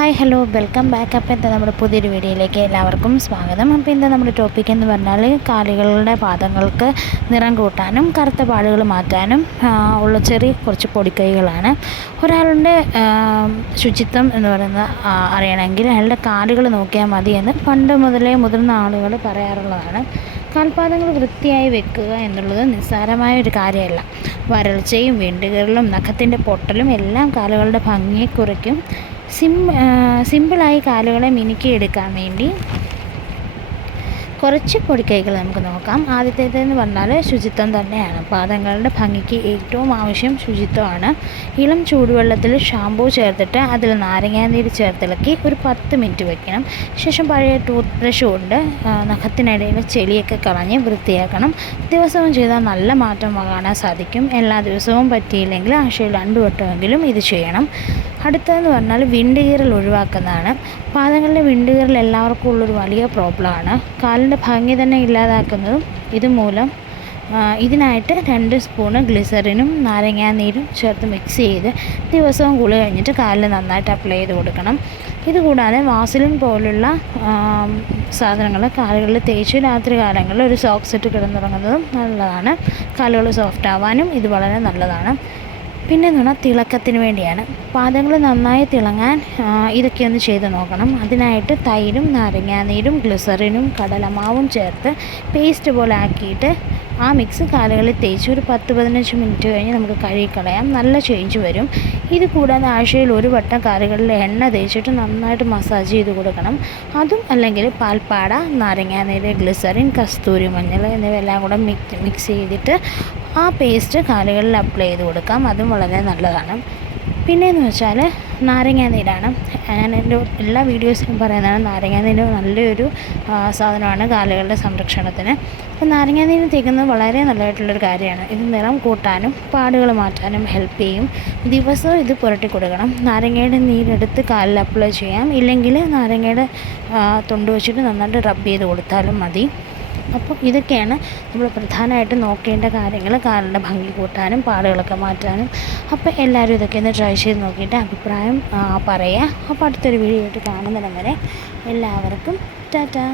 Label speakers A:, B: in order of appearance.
A: Hi hello welcome back. അപ്പോൾ എന്താ നമ്മുടെ പുതിയൊരു വീഡിയോയിലേക്ക് എല്ലാവർക്കും സ്വാഗതം. അപ്പോൾ എന്താ നമ്മുടെ ടോപ്പിക് എന്ന് പറഞ്ഞാൽ കാലുകളുടെ പാദങ്ങൾക്ക് നിറം കൂട്ടാനും കറുത്ത പാടുകൾ മാറ്റാനും ഉള്ള ചെറിയ കുറച്ച് പൊടിക്കൈകളാണ്. ഒരാളുടെ ശുചിത്വം എന്ന് പറയുന്നത് ആ, അറിയണമെങ്കിൽ അയാളുടെ കാലുകൾ നോക്കിയാൽ മതി എന്ന് പണ്ട് മുതലേ മുതിർന്ന ആളുകൾ പറയാറുള്ളതാണ്. കാൽപാദങ്ങൾ വൃത്തിയായി വെക്കുക എന്നുള്ളത് നിസ്സാരമായ ഒരു കാര്യമല്ല. വരൾച്ചയും വീണ്ടുകളിലും നഖത്തിന്റെ പൊട്ടലും എല്ലാം കാലുകളുടെ ഭംഗിയെ കുറയ്ക്കും സിം സിമ്പിളായി കാലുകളെ മിനുക്കിയെടുക്കാൻ വേണ്ടി കുറച്ച് പൊടിക്കൈകൾ നമുക്ക് നോക്കാം. ആദ്യത്തേതെന്ന് പറഞ്ഞാൽ ശുചിത്വം തന്നെയാണ്. പാദങ്ങളുടെ ഭംഗിക്ക് ഏറ്റവും ആവശ്യം ശുചിത്വമാണ്. ഇളം ചൂടുവെള്ളത്തിൽ ഷാമ്പൂ ചേർത്തിട്ട് അതിൽ നാരങ്ങാനീര് ചേർത്തിളക്കി ഒരു പത്ത് മിനിറ്റ് വെക്കണം. ശേഷം പഴയ ടൂത്ത് ബ്രഷ് കൊണ്ട് നഖത്തിനിടയിൽ ചെളിയൊക്കെ കളഞ്ഞ് വൃത്തിയാക്കണം. ദിവസവും ചെയ്താൽ നല്ല മാറ്റം കാണാൻ സാധിക്കും. എല്ലാ ദിവസവും പറ്റിയില്ലെങ്കിൽ ആഴ്ചയിൽ രണ്ടു വട്ടമെങ്കിലും ഇത് ചെയ്യണം. അടുത്തതെന്ന് പറഞ്ഞാൽ വിണ്ടുകീറൽ ഒഴിവാക്കുന്നതാണ്. പാദങ്ങളിലെ വിണ്ടുകീറൽ എല്ലാവർക്കും ഉള്ളൊരു വലിയ പ്രോബ്ലമാണ്. കാലിന്റെ ഭംഗി തന്നെ ഇല്ലാതാക്കുന്നതും ഇതുമൂലം ഇതിനായിട്ട് രണ്ട് സ്പൂണ് ഗ്ലിസറിനും നാരങ്ങാനീരും ചേർത്ത് മിക്സ് ചെയ്ത് ദിവസവും കുളി കഴിഞ്ഞിട്ട് കാലിൽ നന്നായിട്ട് അപ്ലൈ ചെയ്ത് കൊടുക്കണം. ഇതുകൂടാതെ വാസലിൻ പോലുള്ള സാധനങ്ങൾ കാലുകളിൽ തേച്ച് രാത്രി കാലങ്ങളിൽ ഒരു സോക്സ് ഇട്ട് കിടന്നുറങ്ങുന്നതും നല്ലതാണ്. കാലുകൾ സോഫ്റ്റ് ആവാനും ഇത് വളരെ നല്ലതാണ്. പിന്നെ എന്ന് തിളക്കത്തിന് വേണ്ടിയാണ്. പാദങ്ങൾ നന്നായി തിളങ്ങാൻ ഇതൊക്കെ ഒന്ന് ചെയ്ത് നോക്കണം. അതിനായിട്ട് തൈരും നാരങ്ങാനീരും ഗ്ലിസറിനും കടലമാവും ചേർത്ത് പേസ്റ്റ് പോലെ ആക്കിയിട്ട് ആ മിക്സ് കാലുകളിൽ തേച്ച് ഒരു പത്ത് പതിനഞ്ച് മിനിറ്റ് കഴിഞ്ഞ് നമുക്ക് കഴുകിക്കളയാം നല്ല ചേഞ്ച് വരും. ഇത് കൂടാതെ ആഴ്ചയിൽ ഒരു വട്ടം കാലുകളിൽ എണ്ണ തേച്ചിട്ട് നന്നായിട്ട് മസാജ് ചെയ്ത് കൊടുക്കണം. അതും അല്ലെങ്കിൽ പാൽപ്പാട നാരങ്ങാനീര് ഗ്ലിസറിൻ കസ്തൂരി മഞ്ഞൾ എന്നിവയെല്ലാം കൂടെ മിക്സ് ചെയ്തിട്ട് ആ പേസ്റ്റ് കാലുകളിൽ അപ്ലൈ ചെയ്ത് കൊടുക്കാം. അതും വളരെ നല്ലതാണ്. പിന്നെയെന്ന് വെച്ചാൽ നാരങ്ങാനീരാണ് ഞാൻ എന്റെ എല്ലാ വീഡിയോസിലും പറയുന്നതാണ് നാരങ്ങാനീര് നല്ലൊരു ആ, സാധനമാണ് കാലുകളുടെ സംരക്ഷണത്തിന്. അപ്പോൾ നാരങ്ങാനീര് തേക്കുന്നത് വളരെ നല്ലതായിട്ടുള്ളൊരു കാര്യമാണ്. ഇത് നിറം കൂട്ടാനും പാടുകൾ മാറ്റാനും ഹെൽപ്പ് ചെയ്യും. ദിവസവും ഇത് പുരട്ടി കൊടുക്കണം. നാരങ്ങയുടെ നീരെടുത്ത് കാലിൽ അപ്ലൈ ചെയ്യാം. ഇല്ലെങ്കിൽ നാരങ്ങയുടെ തൊണ്ട് വെച്ചിട്ട് നന്നായിട്ട് റബ്ബ് ചെയ്ത് കൊടുത്താലും മതി. അപ്പോൾ ഇതൊക്കെയാണ് നമ്മൾ പ്രധാനമായിട്ട് നോക്കേണ്ട കാര്യങ്ങൾ കാറിന്റെ ഭംഗി കൂട്ടാനും പാടുകളൊക്കെ മാറ്റാനും. അപ്പോൾ എല്ലാവരും ഇതൊക്കെ ഒന്ന് ട്രൈ ചെയ്ത് നോക്കിയിട്ട് അഭിപ്രായം പറയുക. അപ്പോൾ അടുത്തൊരു വീഡിയോ ആയിട്ട് കാണുന്നിടം വരെ എല്ലാവർക്കും ടാറ്റാ.